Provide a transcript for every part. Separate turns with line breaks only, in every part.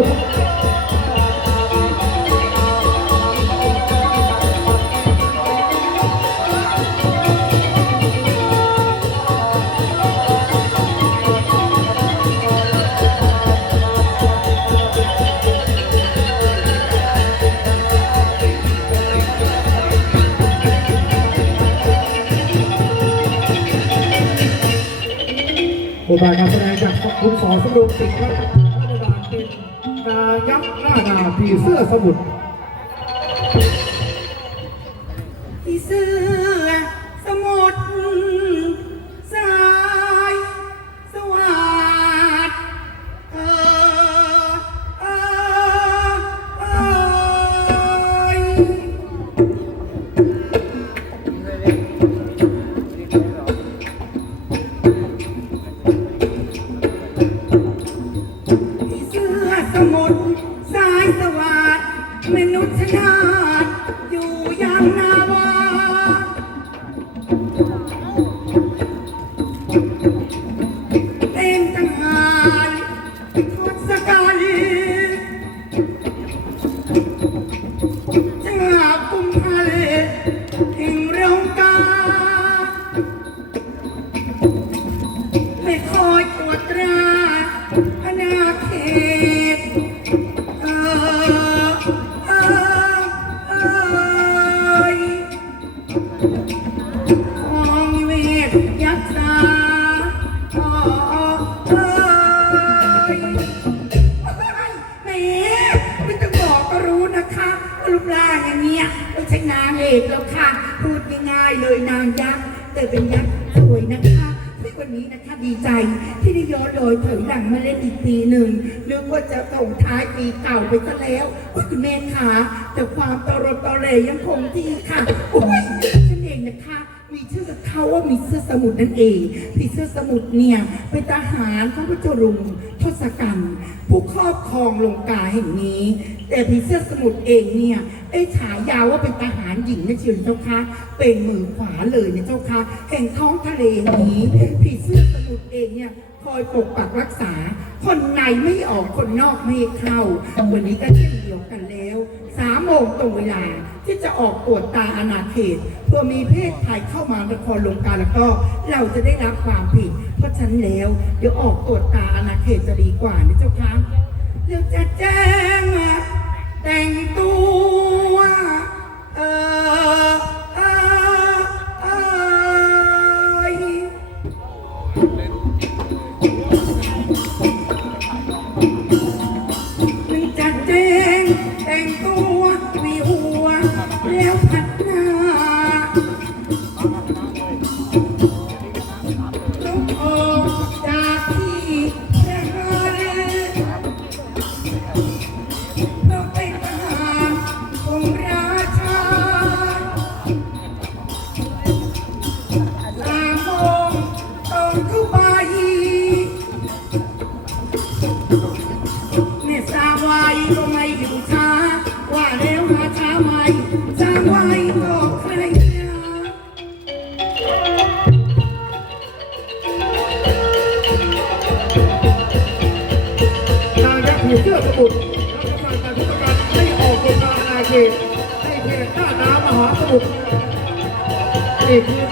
บทบาทการแสดงจากคุณสอนสนุกสิครับาผีเสื้อสมุทร
เป็นยักษ์สวยนะคะที่วันนี้นะคะดีใจที่ได้ย้อนรอยถอยหลังมาเล่นอีกปีหนึ่งนึกว่าจะส่งท้ายปีเก่าไปซะแล้วคุณแม่ขาแต่ความตรดตอแหลยังคงที่ค่ะโอ้ยฉันเองนะคะ เขาว่ามีเสื้อสมุทรนั่นเองผีเสื้อสมุทรเนี่ยเป็นทหารของพระเจ้ารุงทศกัณฐ์ผู้ครอบครองลงกาแห่งนี้ แต่ผีเสื้อสมุทรเองเนี่ยได้ฉายาว่าเป็นทหารหญิงนะเชียวเจ้าคะเป็นมือขวาเลยนะเจ้าคะแห่งท้องทะเลนี้ผีเสื้อสมุทรเองเนี่ย คอยปกปักรักษา คนในไม่ออกคนนอกไม่เข้า วันนี้ก็เช่นเดียวกันแล้วสามโมงตรงเวลาที่จะออกตรวจตาอาณาเขตเพื่อมีเพศภัยเข้ามานครลงการแล้วก็เราจะได้รับความผิด เพราะฉันแล้ว เดี๋ยวออกตรวจตาอาณาเขตจะดีกว่านะเจ้าค่ะเดี๋ยวจะแจ้ง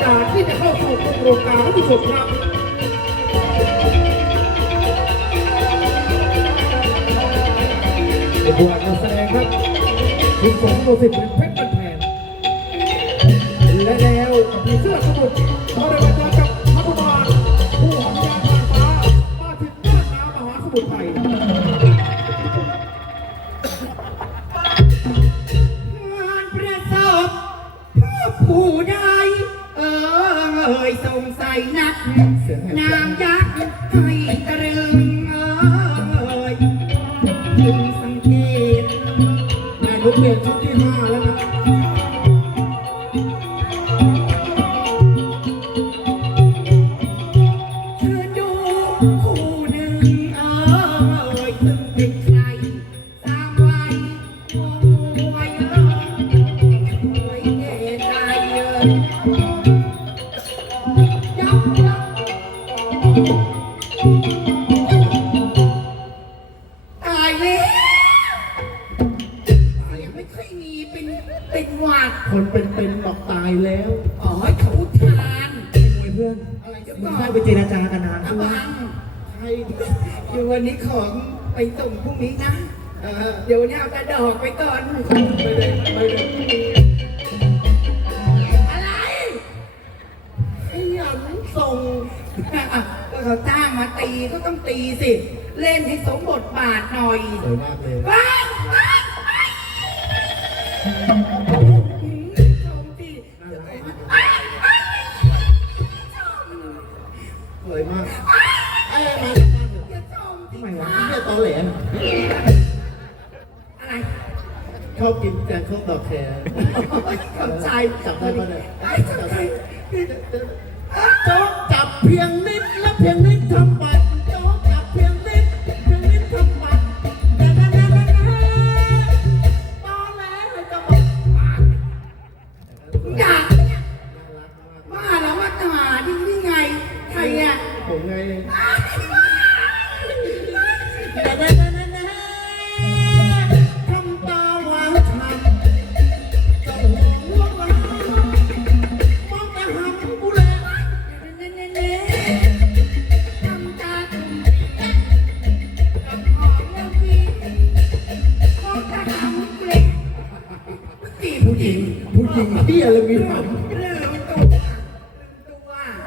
กานที่จะเข้าสู่โคร
งการท่านผู้ชมครับบทบาทการแสดงครับคุณสมโลสิทธิ์เป็นเพชรบันแพงและแล้วมีเสื้
อส
มุด
คนเป็น
ๆบอกตายแล้ว
อ๋อเขาอุทาน
ไอ้มวยเพื่อน
อะไรจะบ
มึ
องก
ได้ไปเจรจากันนาน
ระ
ใช่ไหม
วัง
ใคร
เดี๋ยววันนี้ของไปส่งพรุ่งนี้นะ
เออ
เดี๋ยววันนี้เอาแต่ดอกไปก่อน
ไม่ได้ไม่ได้
อะไร
ขยันส่ง
อะก็เขาจ้างมาตีก็ต้องตีสิ เล่นให้สมบทบาทหน่อย
สวยมากเลย
ว้า
วว้า
ว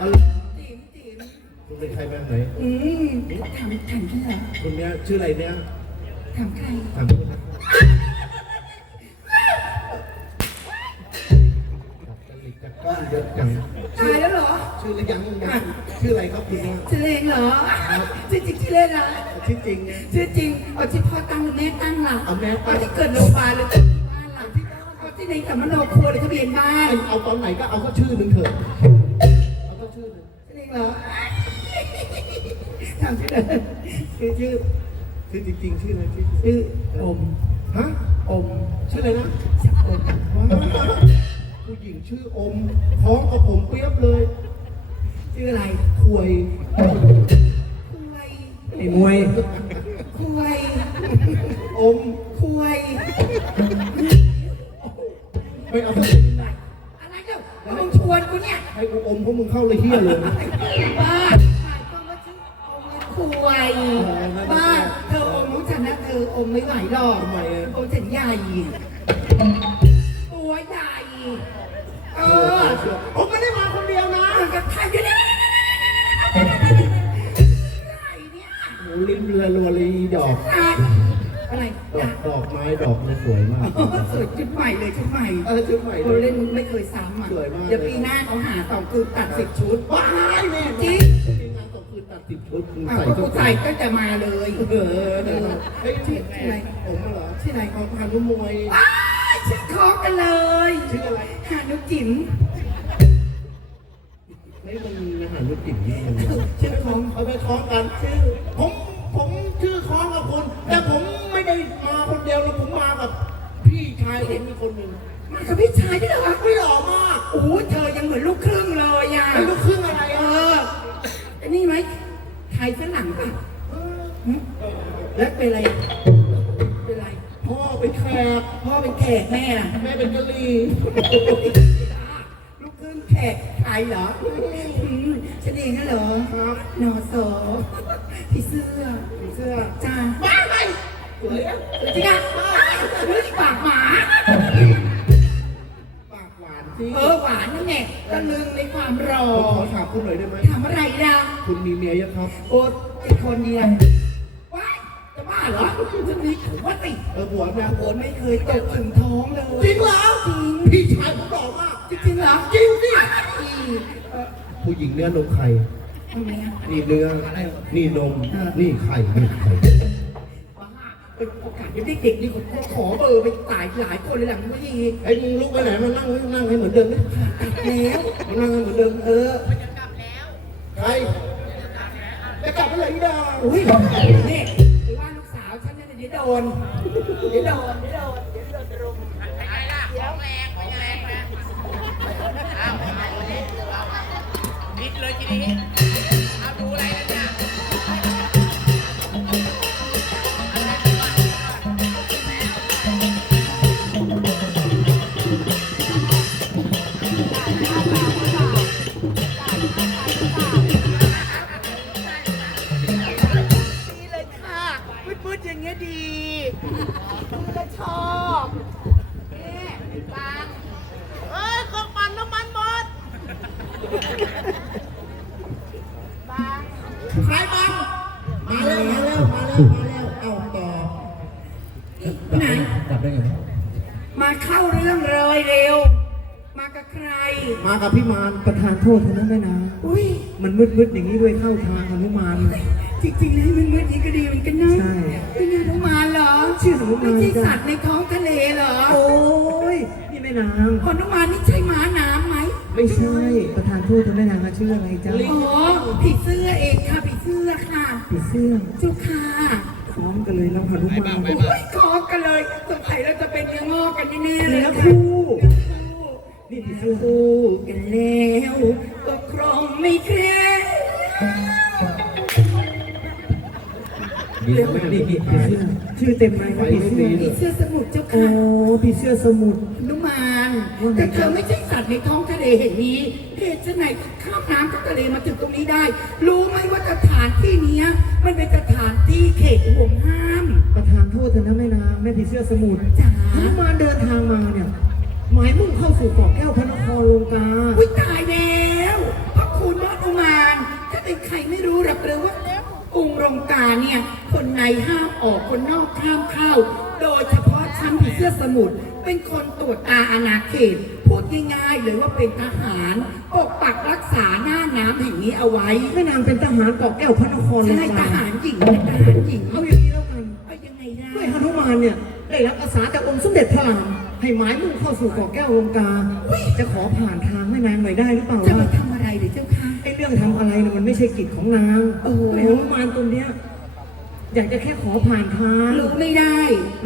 เอาจิ๋มจิ๋ม
คุณเป็นใครแบบไหน
อืมถามถามที่ไหน
คุณเนี้ยชื่ออะไรเนี้ย
ถามใคร
ถามคุณนะเยอะจัง
ตายแล้วเหรอ
ชื่ออะไรยังยังชื่ออะไรครับคุณเนี่ย
ชื่อเล่นเหรอชื่อจริงชื่อเล่นอะ
ชื่อจริงเนี่ย
ชื่อจริงเอาที่พ่อตั้งหรือแม่ตั้งล่ะ
เอาแม่ตั้ง
ที่เกิดโรงพยาบาลหรือที่บ้านล่ะที่เอาที่ในสัมมโนครัวหรือทะเบียนบ้าน
เอาตอนไหนก็เอาก็ชื่อหนึ่งเถอะ ชื่อ
เลยชื่อชื่อ
ชื่อจริงๆชื่ออะไรชื่อ
ชื่ออม
ฮะ
อม
ชื่ออะไรนะ
อม
ว้าวผู้หญิงชื่ออมพร้อมกับผมเปรียบเลย
ชื่ออะไร
ถวย
คุย
ไอ้มวย
คุย
อม
คุย
ไม่เอาสัก
อะไรเจ้ามึงชวนกูเนี่ย
ให้กูอมเพราะมึงเข้าเลยเฮียเลย
บ้า บ้าเธออมของฉันนะเธออมไม่ไหวหรอก
ทำไมอะ
อมฉันใหญ่ตัวใหญ่เอ
อ
อ
อเชื่อผมไม่ได้มาคนเดียวนะ
มันก็ทำอยู่เนี่ยอะไรเนี่ย
ลิ้นเรือรัวเลยดอก
อะไร
ดอกดอกไม้ดอกมันสวยมาก
สวยชุดใหม่เลยชุดใหม่
เออชุดใหม่
โอ
เลย
เล่นมึงไม่เคยซ้ำอะ
สวยมาก
เดี๋ยวปีหน้าเขาหาต่อคือตัดสิบชุด
ว้ายนี่
จริง
ตกคืนตัดสิบชุดมึง
อะ
ใส่
ก็
ชุ
กู
ด
ใส่ก็จะมาเลย
เออเออเฮ้ยชื่ออะไรผมเหรอ
ที่ไหน
ของพานุมวย
อ้ายชื่อคอกันเลย
ชื่ออะไร
หานุจิ๋ม
ไม่มันมีอาหารรสจิ๋มนี่มัน
ชื่อของ
เอาไปคล้องกันชื่อ ผมผมชื่อคล้องกับคุณแต่ผมไม่ได้มาคนเดียวแล้วผมมากับ พี่ชายผมมีคนหนึ่ง
มากับพี่ชายด้วยเหรอ
ไม่หล่อมาก
โอ้ยเธอยังเหมือนลูกค ม่ล่ะ
แม่เป็นกะหรี่
ลูกครึ่งแขกไทยเหรออืมฉันเองนะเหรอ
ครับ
นอสอพี่เสื้อ
เสื้อ
จ้า
ว้าไปสวยอะ
จริงอะเฮ้ยปากหมา
ปากหวานสิ
เออหวานนั่นแหละตะลึงในความรอ
ผมขอถามคุณหน่อยได้ไหม
ถามอะไรล่ะ
คุณมีเมียยังครับ
โอ้เป็นคนเดียวว้ายจะบ้า เหรอจะมีผัวติ
เออผัวเนี่ย
ผัวไม่เคยตกถึงท้องเลย
จริงเหรอ
จริง
พี่ชายผมหล่อมาก
จริงเหรอ
จริงสิ
อีเออ
ผู้หญิงเนื้อนมไข่
ทำไมอะ
นี่เนื้อนี่นม
เออ
นี่ไข่นี่ไข่
บ้าเป็นโอกาสเด็กๆนี่ผมขอเบอร์ไปตายหลายคนเลยหลังไม่ดี
ไอ้มึงลุกไปไหนมานั่งนั่งให้เหมือนเดิมดิ
ตัดแล้ว
มานั่งให้เหมือนเดิม
เออ
ใครจะกลับเมื่อไหร่อีดา
อุ้ยนี่ นเนี่ยเดี๋ยวโดนเดี๋ยวโดนเดี๋ยวโดนรุมเดี๋ยวโดนจะรุม
นิดเลยทีนี้เอาดูอะไรกันเนี่ย
ไหน
กลับได้ไง
มาเข้าเรื่องเลยเร็ว มากับใคร
มากับพี่มารประธานโทษเท่านั้นแม่นาง
อุ้ย
มันมืดๆอย่างนี้ด้วยเข้าทางหนุมาน
จริงๆแล้วมันมืดนี้ก็ดีเหมือนกันนะ
ใช่
เป็นไงน้องมานเหรอ
ชื่อหนูมาร
ไม่ใช่
จ้ะ
สัตว์ในท้องทะเลเหรอ
โอ้ยนี่แม่นาง
พอน้องมานนี่ใช่หมาน้ำไหม
ไม่ใช่ ประธานโทษเท่านั้นแม่นางชื่ออะไรจ๊ะ
อ๋อผีเสื้อเองค่ะผีเสื้อค่ะ
ผีเสื้อ
เจ้าค่ะ
พร้อมกันเลยแล้วหนุมาน
โอ้ยคอกันเลยสงสัยเราจะเป็นเนื้องอกกันแน่ๆเลย
เนื้อ
ค่ะ
คู่
เนื้อคู่
นี่ผีเสื้อ
คู่กันแล้วก็ครองไม่เครียด
นี่นี่ผีเสื้อชื่อเต็มไหมครับผีเสื้อ
ผีเสื้อสมุทรเจ้า
โอ้
ค่ะ
ผีเสื้อสมุทร
นุมานแต่เธอไม่ใช่สัตว์ในท้องทะเลแห่งนี้ เหตุไฉนข้ามน้ำจากทะเลมาถึงตรงนี้ได้ รู้ไหมว่าสถานที่เนี้ย มันเป็นสถานที่เขตห่วงห้าม
ประธานโทษเถอะนะแม่นางแม่ผีเสื้อสมุทร
จ๋า
หนุมาเดินทางมาเนี่ย หมายมุ่งเข้าสู่เกาะแก้วพระนครลงกา
วิตายแล้วพระคุณพระนุมานถ้าเป็นใครไม่รู้หรอกหรือว่ากรุงรงกาเนี่ย คนในห้ามออกคนนอกห้ามเข้า โดยเฉพาะชั้นผีเสื้อสมุทรเป็นคนตรวจตาอาณาเขต ง่ายๆเลยว่าเป็นทหารปกปักรักษาหน้าน้ำแห่งนี้เอาไว้
แม่นางเป็นทหารเกาะแก้วพระนครลง
ใช่ท
กา
หารหญิงเป็นทหารหญิง
เอาอย่างนี้แล้วกัน
เอายังไงได้
ด้วยหนุมานเนี่ยได้รับอาสาจากองค์สมเด็จพระรามให้หมายมุ่งเข้าสู่เกาะแก้วลงกาจะขอผ่านทางแม่นางหน่อยได้หรือเปล่า
จะมา
ล่ะ
ทำอะไรหรือเจ้าค่ะ
ไอ้เรื่องทำอะไรเนี่ยมันไม่ใช่กิจของนาง
โอ้โห
แต่หนุมานตัวเนี้ย อยากจะแค่ขอผ่านทาง
รู้ไม่ได้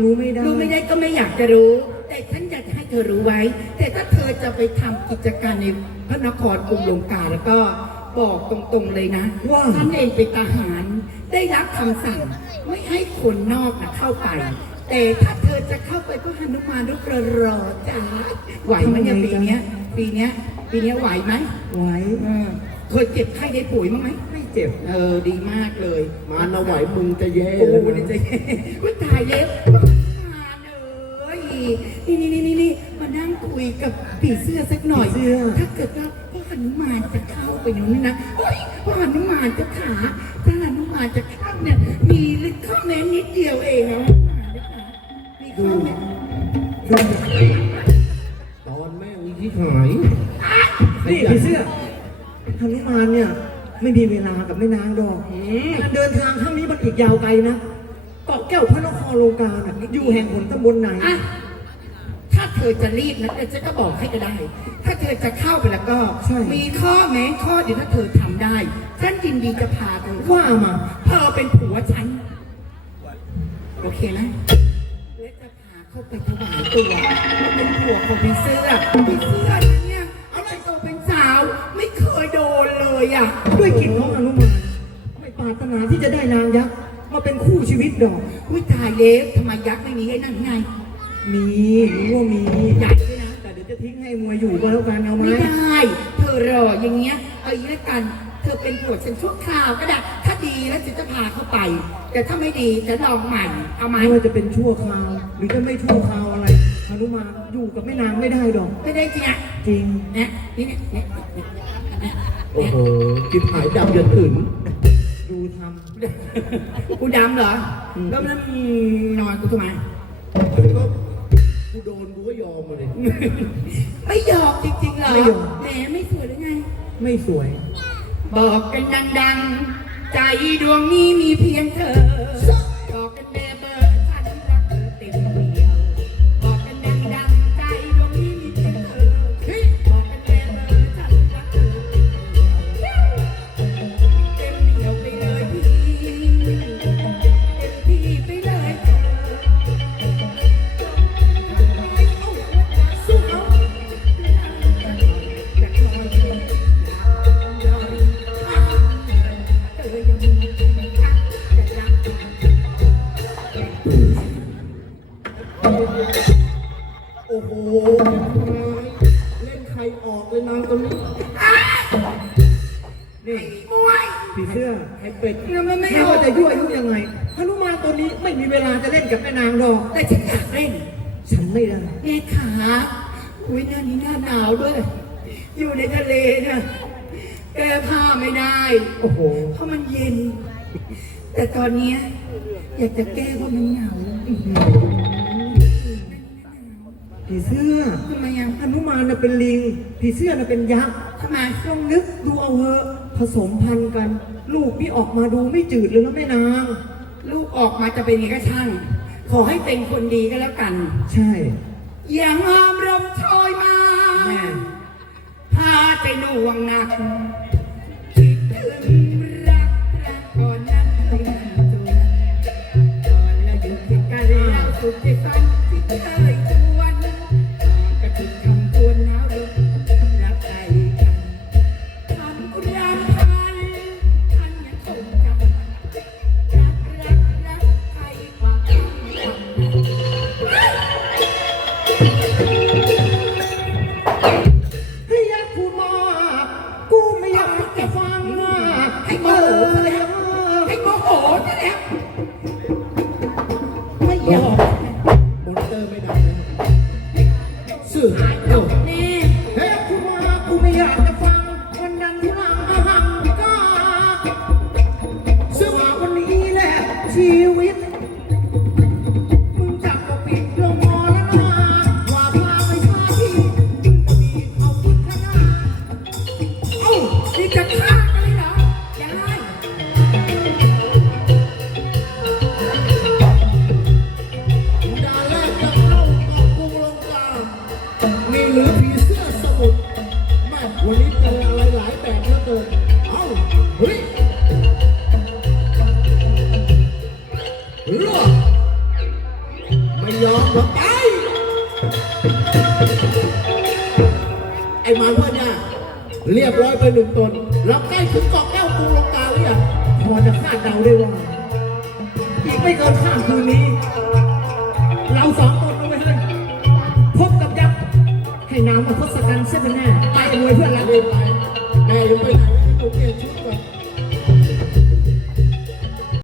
รู้ไม่ได้
รู้ไม่ได้ก็ไม่อยากจะรู้ แต่ฉันอยากจะให้ เธอรู้ไว้ แต่ถ้าเธอจะไปทำกิจการในพระนครกรุงลงกาแล้วก็บอกตรงๆเลยนะ
ว่า
ท่านเองเป็นทหาร ได้รับคำสั่งไม่ให้คนนอกนะเข้าไป แต่ถ้าเธอจะเข้าไปก็หนุมานรุกระรอจ้าไหวไหมเนี่ยปีเนี้ย ปีเนี้ย ปีเนี้ยไหวไหม
ไว้
เออเคยเจ็บไข้ได้ป่วยมั้างไหม
ไม่เจ็บ
เออดีมากเลย
มานะไหวมึงจะแย่
โอ้โห
แล้ว
นี่
นะ
จะว่าตายแล้วมาเลย นี่นี่นี่นี่นี่มานั่งคุยกับผีเสื้อสักหน่อยถ้าเกิดว่าพ่อหนุมานจะเข้าไปอย่างนี้นะโอ้ยพ่อหนุมานจะขาถ้าหนุมานจะเข้าเนี่ยมีข้อแม้นิดเดียวเองนะมีข้อแม้
ตอนแม่งที่หายนี่พี่เสื้อหนุมานเนี่ยไม่มีเวลากับแม่นางดอกการเดินทางครั้งนี้มันอีกยาวไกลนะเกาะแก้วพระนครโลกาน่ะอยู่แห่งหนตำบลไหน
อะถ้าเธ อจะรีบนะเดี๋ยวฉันก็บอกให้ก็ได้ ถ้าเธอจะเข้าไปแล้วก็
ใช่
มีข้อแม้ข้อเดียวถ้าเธอทำได้ฉันยินดีจะพาเธอ
ว่ามา
เธอเป็นผัวฉัน โอเคไหมและจะพาเข้าไปถวายตัวว่าเป็นผัวของพี่เสื้อพี่เสื้อนั้นเนี่ยเอาไปโตเป็นสาว ไม่เคยโดนเลยอะ
ด้วยกิจของอนุมานไม่ปรารถนาที่จะได้นางยักษ์มาเป็นคู่ชีวิตดอก
อุ้ยตายเล็ทำไมยักษ์ไม่มีให้นั่นไง
มีรู้ว่ามี
ใหญ่ด้วยนะ
แต่เดี๋ยวจะทิ้งให้มวยอยู่ก็แล้วกันเอาไหม
ไม่ได้ เธอรออย่างเงี้ย เอาอย่างนี้ละกัน เธอเป็นผัวฉันชั่วคราวก็ได้ ถ้าดีแล้วฉันจะพาเข้าไป แต่ถ้าไม่ดีจะลองใหม่ เอาไหม
ไม่ว่าจะเป็นชั่วคราว หรือจะไม่ชั่วคราวอะไรอนุมานอยู่กับแม่นางไม่ได้ดอก
ไม่ได้จริงอะ
จริง
เนี่ยนี่เนี่ยเนี่ยเนี่ย
โอ้โหกินหายดำยันอื่นดูท
กูดำเหรอ แล้วมันนอนกูทำไมำ
ก็ กูโดนกูก็ยอมมาเลย
ไม่หยอกจริงๆเหรอ
ไม่หยอก
แหมไม่สวยหรือไง
ไม่สวย
บอกกันดังๆ ใจดวงนี้มีเพียงเธอบอกกันแน่เบ เสื้อ
ไอ้เป็ด
แล้วมันไม่
ไม่
ออ
ว่ากจะยั่วยุยังไงหนุมานตัวนี้ไม่มีเวลาจะเล่นกับแม่นางหรอก
แต่ฉันอยากเล่น
ฉันไม่ได้
เนขาอุ้ยหน้านี้หน้าหนาวด้วย อยู่ในทะเลเนี่ยแก้ผ้าไม่ได้
โอ้โห
เพราะมันเย็น แต่ตอนเนี้ยอยากจะแก้เพราะมันหนาว
ผีเสื้อ
ทำไมยัง
อนุมานน่ะเป็นลิงผีเสื้อน่ะเป็นยักษ์
ทำไม
ลองนึกดูเอาเหอะ ผสมพันธุ์กัน ลูกนี่ออกมาดูไม่จืดเลยนะแม่นาง
ลูกออกมาจะเป็นยังไงก็ช่าง ขอให้เป็นคนดีก็แล้วกัน
ใช่
อย่างงามรมโชยมา
แม่
พาใจหน่วงหนัก เรียบร้อยไป
หนึ่งตน เราใกล้ถึงเกาะแก้วกรุงลงกาหรือยัง
พอจะคาดเดาได้ว่า อีกไม่เกินข้ามคืนนี้ เราสองคนเอาไปเลยพบกับยักษ์ให้นามมาทศกัณฐ์เสียเป็นแน่ไปอวยเพื่อนรัก
รีไปแม่ยังไปไหนไม่ได้เปลี่ยนชุดก่อน